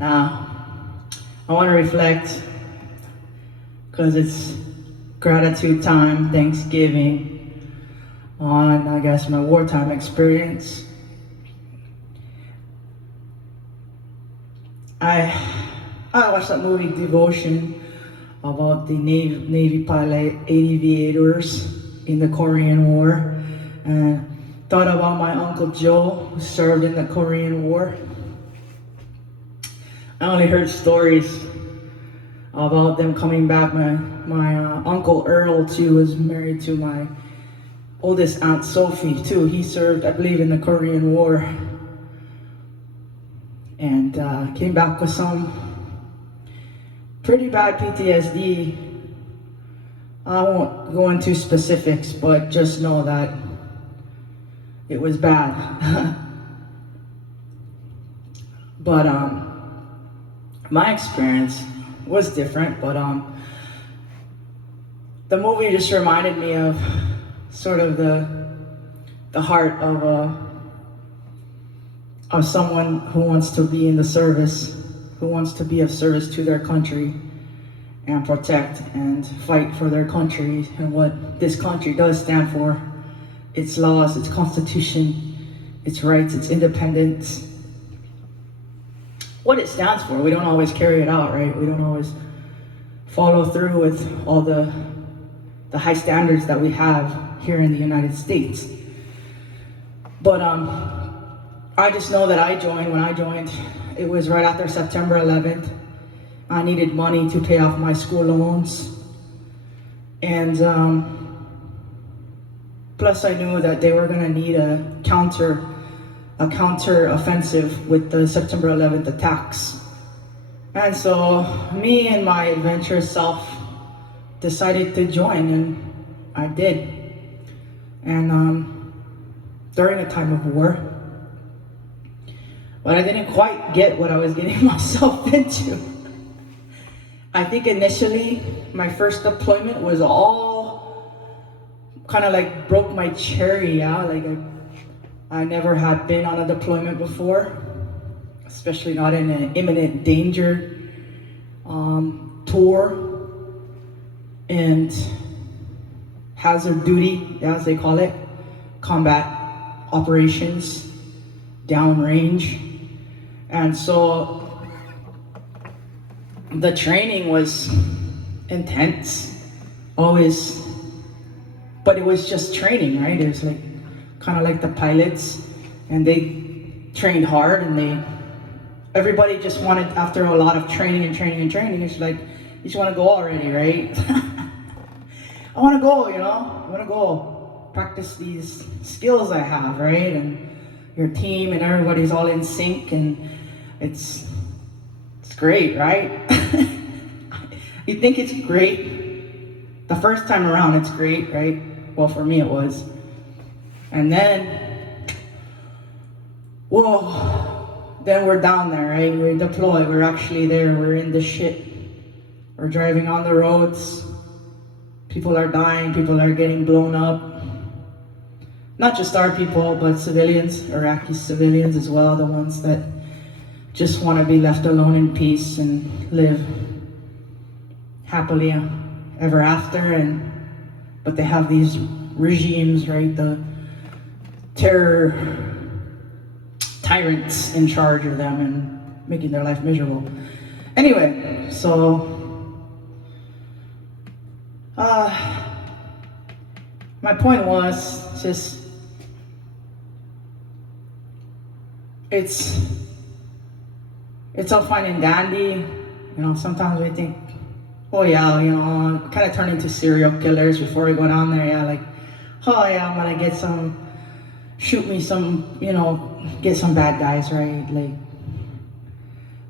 Now, I want to reflect because it's gratitude time, Thanksgiving, on, I guess, my wartime experience. I I watched that movie Devotion about the Navy pilot aviators in the Korean War, and thought about my uncle Joe who served in the Korean War. I only heard stories about them coming back. My uncle Earl too was married to my oldest aunt Sophie too. He served, I believe, in the Korean War, and came back with some pretty bad PTSD. I won't go into specifics, but just know that it was bad. But my experience was different. But the movie just reminded me of sort of the heart of someone who wants to be in the service, who wants to be of service to their country and protect and fight for their country and what this country does stand for, its laws, its constitution, its rights, its independence. What it stands for, we don't always carry it out, right? We don't always follow through with all the high standards that we have here in the United States. But I just know that when I joined, it was right after September 11th. I needed money to pay off my school loans. And plus I knew that they were gonna need a counter offensive with the September 11th attacks. And so me and my adventurous self decided to join, and I did. And during a time of war, but I didn't quite get what I was getting myself into. I think initially my first deployment was all kind of like broke my cherry out. Like I never had been on a deployment before, especially not in an imminent danger tour and hazard duty, as they call it, combat operations, downrange. And so the training was intense, always, but it was just training, right? It was like kind of like the pilots, and they trained hard, and everybody just wanted, after a lot of training, it's like, you just want to go already, right? I want to go, I want to go practice these skills I have, right? And your team and everybody's all in sync, and it's great, right? You think it's great the first time around, it's great, right? Well, for me it was. And then, whoa, then we're down there, right? We're deployed, we're actually there, we're in the ship, we're driving on the roads, people are dying, people are getting blown up. Not just our people, but civilians, Iraqi civilians as well, the ones that just want to be left alone in peace and live happily ever after. But they have these regimes, right? The terror tyrants in charge of them and making their life miserable. Anyway, so my point was just, it's all fine and dandy, sometimes we think, oh yeah, kind of turn into serial killers before we go down there, yeah, like, oh yeah, I'm gonna get some bad guys, right? Like,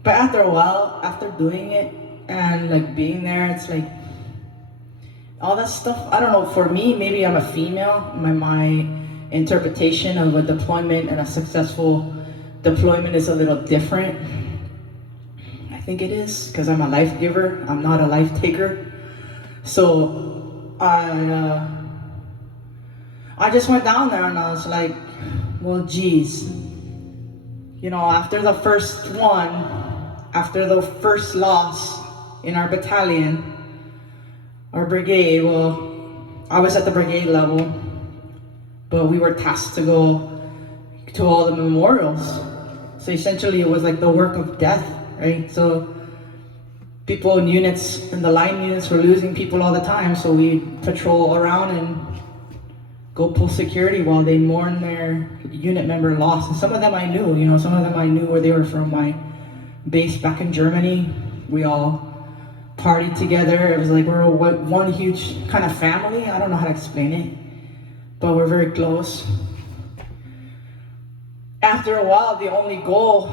but after a while, after doing it and like being there, it's like all that stuff. I don't know. For me, maybe I'm a female. My interpretation of a deployment and a successful deployment is a little different. I think it is because I'm a life giver. I'm not a life taker. So I just went down there and I was like, well, geez, after the first one, after the first loss in our battalion, our brigade, well, I was at the brigade level, but we were tasked to go to all the memorials. So essentially it was like the work of death, right? So people in units, in the line units, were losing people all the time, so we patrol around and go pull security while they mourn their unit member lost. And some of them I knew, some of them I knew where they were from my base back in Germany. We all partied together. It was like we're one huge kind of family. I don't know how to explain it, but we're very close. After a while, the only goal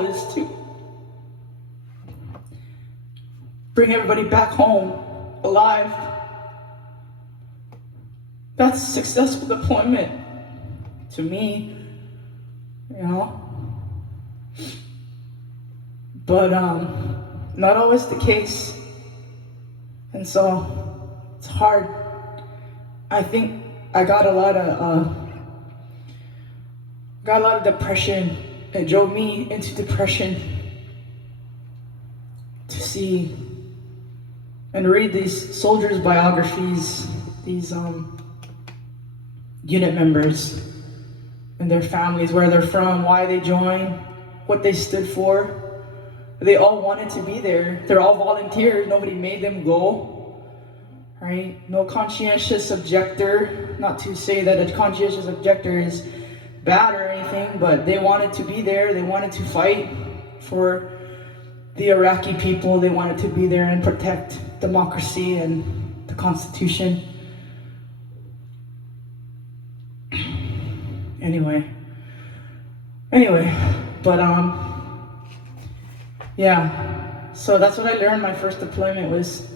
is to bring everybody back home alive. That's a successful deployment to me, But not always the case. And so it's hard. I think I got a lot of depression. It drove me into depression to see and read these soldiers' biographies, these unit members and their families, where they're from, why they joined, what they stood for. They all wanted to be there. They're all volunteers. Nobody made them go, right? No conscientious objector. Not to say that a conscientious objector is bad or anything, but they wanted to be there. They wanted to fight for the Iraqi people. They wanted to be there and protect democracy and the Constitution. Anyway, but yeah, so that's what I learned. My first deployment was,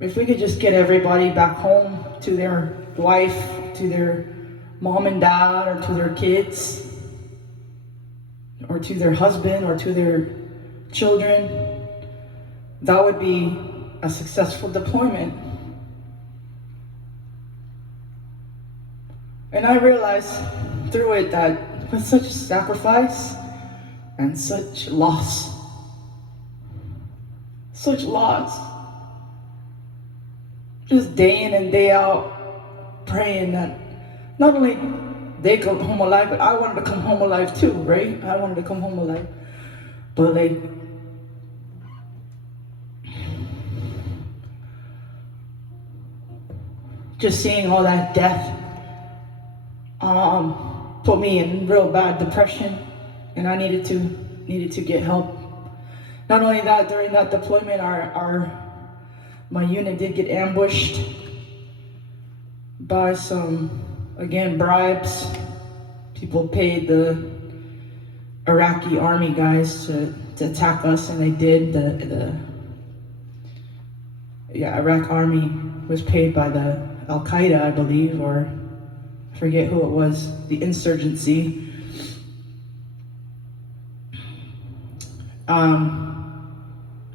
if we could just get everybody back home to their wife, to their mom and dad, or to their kids, or to their husband, or to their children, that would be a successful deployment. And I realized through it that with such sacrifice and such loss, just day in and day out praying that not only they come home alive, but I wanted to come home alive too, right? I wanted to come home alive. But just seeing all that death put me in real bad depression, and I needed to get help. Not only that, during that deployment, my unit did get ambushed by some, again, bribes. People paid the Iraqi army guys to attack us, and they did. The Iraq army was paid by the Al-Qaeda, I believe, or I forget who it was, the insurgency.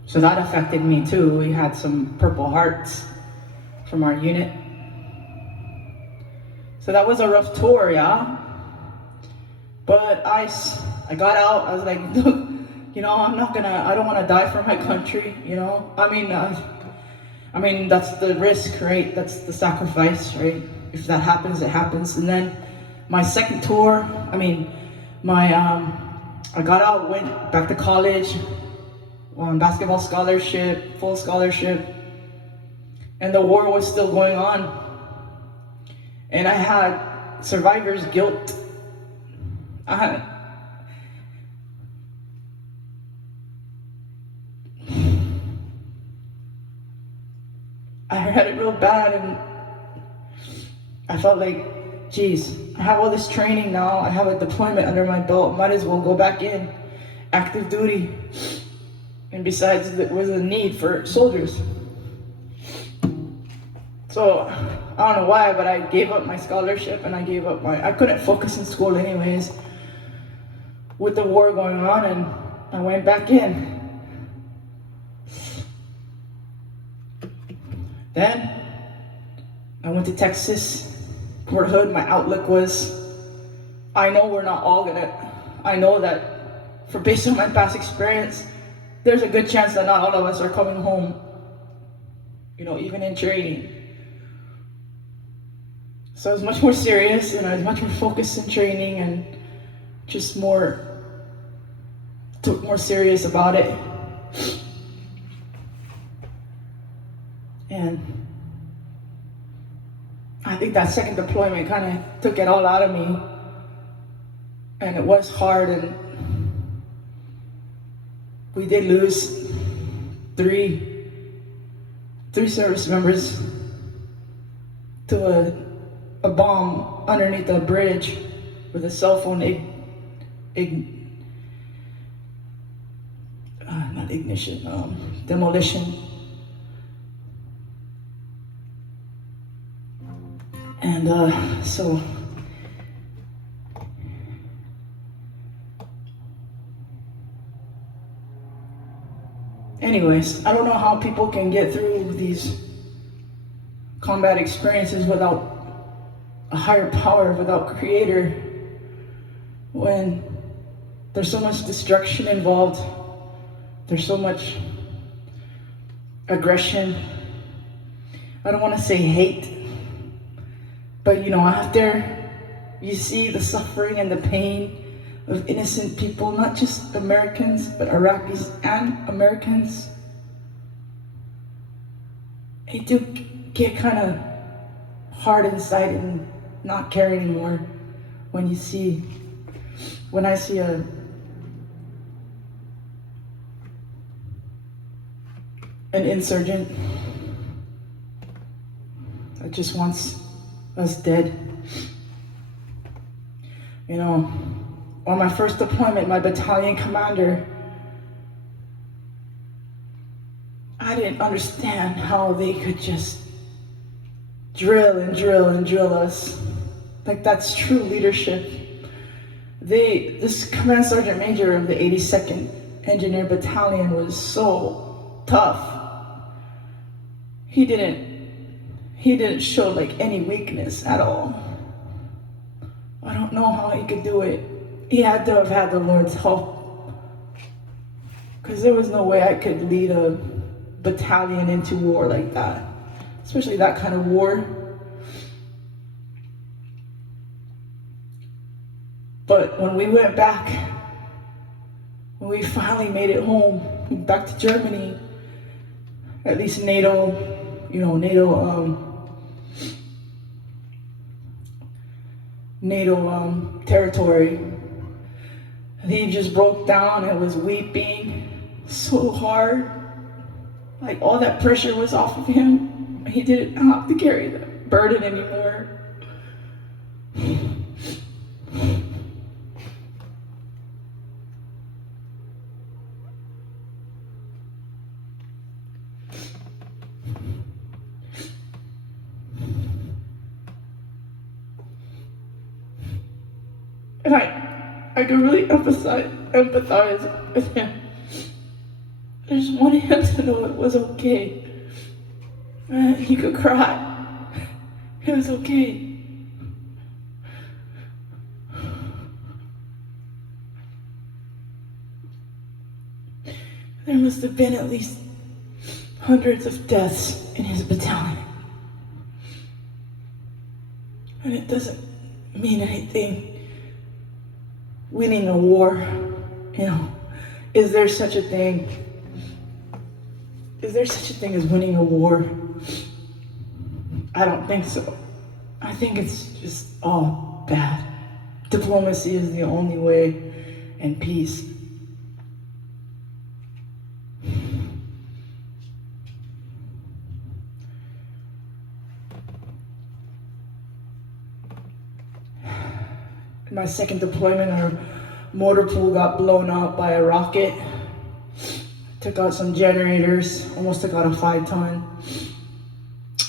So that affected me too. We had some Purple Hearts from our unit. So that was a rough tour, yeah. But I got out. I was like, look, I don't want to die for my country, I mean, that's the risk, right? That's the sacrifice, right? If that happens, it happens. And then my second tour, I got out, went back to college, on basketball scholarship, full scholarship, and the war was still going on. And I had survivor's guilt. I had it real bad, and I felt like, geez, I have all this training now, I have a deployment under my belt, might as well go back in, active duty. And besides, there was a need for soldiers. So, I don't know why, but I gave up my scholarship, and I couldn't focus in school anyways, with the war going on, and I went back in. Then, I went to Texas, neighborhood, my outlook was, I know we're not all gonna, I know that based on my past experience, there's a good chance that not all of us are coming home, even in training. So I was much more serious, and I was much more focused in training, and just took more serious about it. And I think that second deployment kind of took it all out of me. And it was hard, and we did lose three service members to a bomb underneath a bridge with a cell phone not ignition, demolition. And so anyways, I don't know how people can get through these combat experiences without a higher power, without creator, when there's so much destruction involved, there's so much aggression. I don't want to say hate, but after you see the suffering and the pain of innocent people, not just Americans, but Iraqis and Americans, it do get kind of hard inside and not care anymore when I see an insurgent that just wants us dead. On my first deployment, my battalion commander, I didn't understand how they could just drill and drill and drill us. Like, that's true leadership. This Command Sergeant Major of the 82nd Engineer Battalion was so tough. He didn't show like any weakness at all. I don't know how he could do it. He had to have had the Lord's help, because there was no way I could lead a battalion into war like that, especially that kind of war. But when we went back, when we finally made it home, back to Germany, at least NATO territory, he just broke down and was weeping so hard. Like, all that pressure was off of him. He didn't have to carry that burden anymore. And I could really empathize with him. I just wanted him to know it was okay. He could cry. It was okay. There must have been at least hundreds of deaths in his battalion. And it doesn't mean anything. Winning a war, is there such a thing? Is there such a thing as winning a war? I don't think so. I think it's just all bad. Diplomacy is the only way, and peace. In my second deployment, our motor pool got blown up by a rocket. Took out some generators, almost took out a 5-ton.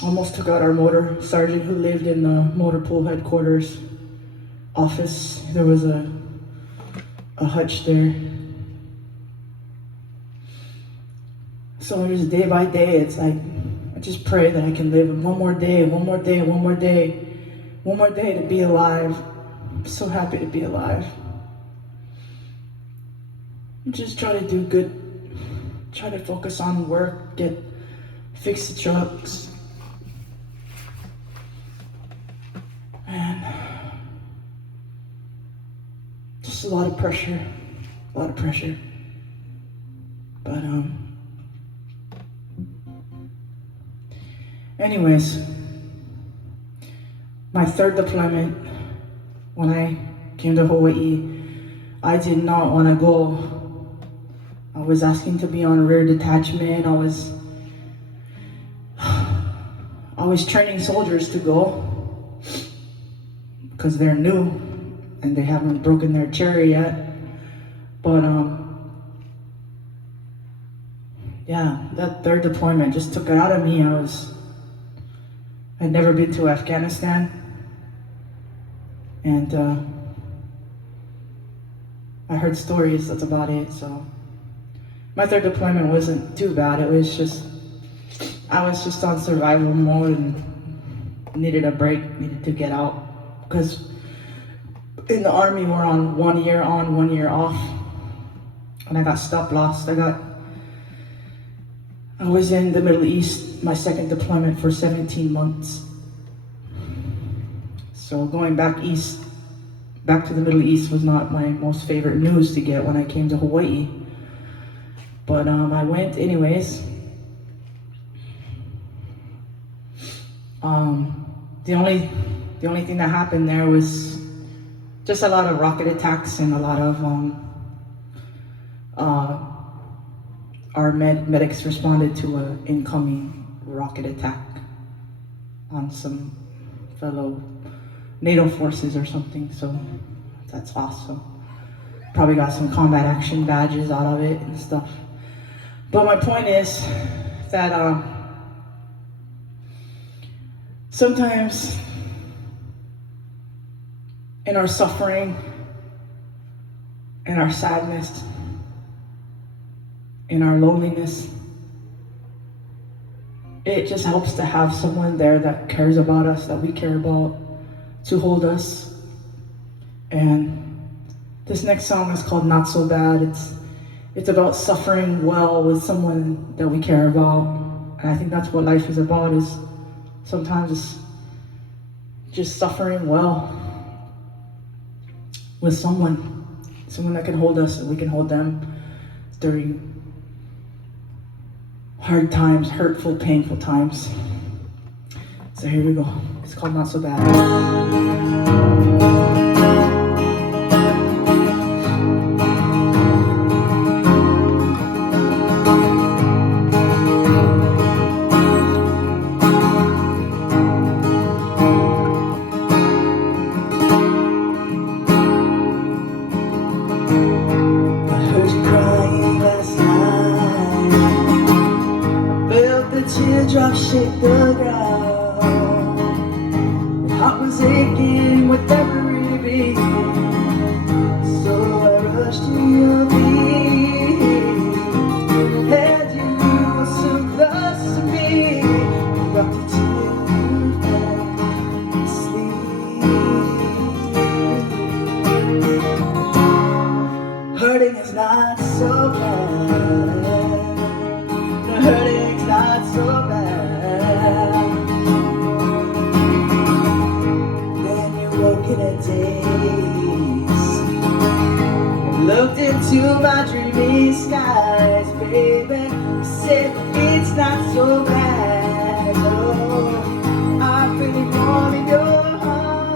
Almost took out our motor sergeant who lived in the motor pool headquarters office. There was a hutch there. So just day by day, it's like, I just pray that I can live one more day, one more day, one more day. One more day to be alive. I'm so happy to be alive. I'm just trying to do good. Try to focus on work, fix the trucks. And just a lot of pressure. But anyways, my third deployment, when I came to Hawaii, I did not want to go. I was asking to be on rear detachment. I was training soldiers to go because they're new and they haven't broken their cherry yet. But yeah, that third deployment just took it out of me. I'd never been to Afghanistan, and I heard stories, that's about it. So my third deployment wasn't too bad. I was just on survival mode and needed a break, needed to get out. Because in the Army, we're on 1 year on, 1 year off. And I got stop lost. I was in the Middle East, my second deployment, for 17 months. So going back to the Middle East was not my most favorite news to get when I came to Hawaii. But I went anyways. The only thing that happened there was just a lot of rocket attacks and a lot of our medics responded to an incoming rocket attack on some fellow NATO forces or something. So that's awesome. Probably got some combat action badges out of it and stuff. But my point is that sometimes in our suffering, in our sadness, in our loneliness, it just helps to have someone there that cares about us, that we care about, to hold us. And this next song is called Not So Bad. It's about suffering well with someone that we care about. And I think that's what life is about, is sometimes it's just suffering well with someone that can hold us and we can hold them during hard times, hurtful, painful times. So here we go. It's called Not So Bad. Teardrops shake the ground. My heart was aching with every beat, so I rushed to your beat. And you were so close to me, you rocked it till you fell asleep. Hurting is not so bad. The hurting's not so bad. Then you woke in a daze and looked into my dreamy skies, baby. You said it's not so bad. Oh, I'm feeling warm in your arms.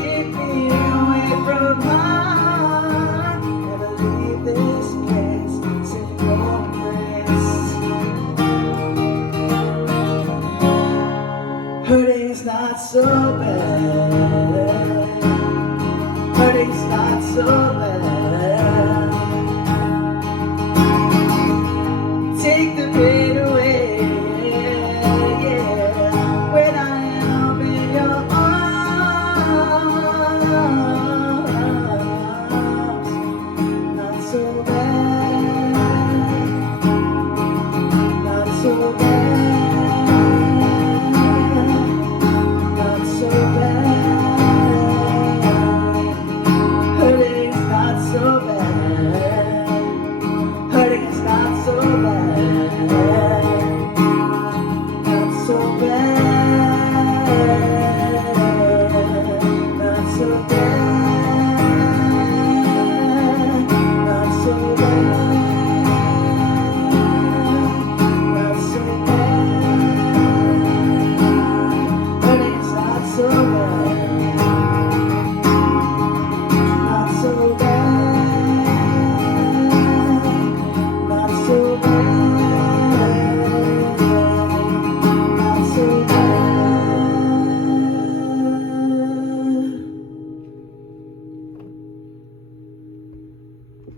Keep me away from harm. Never leave this place, sitting on hurting is not so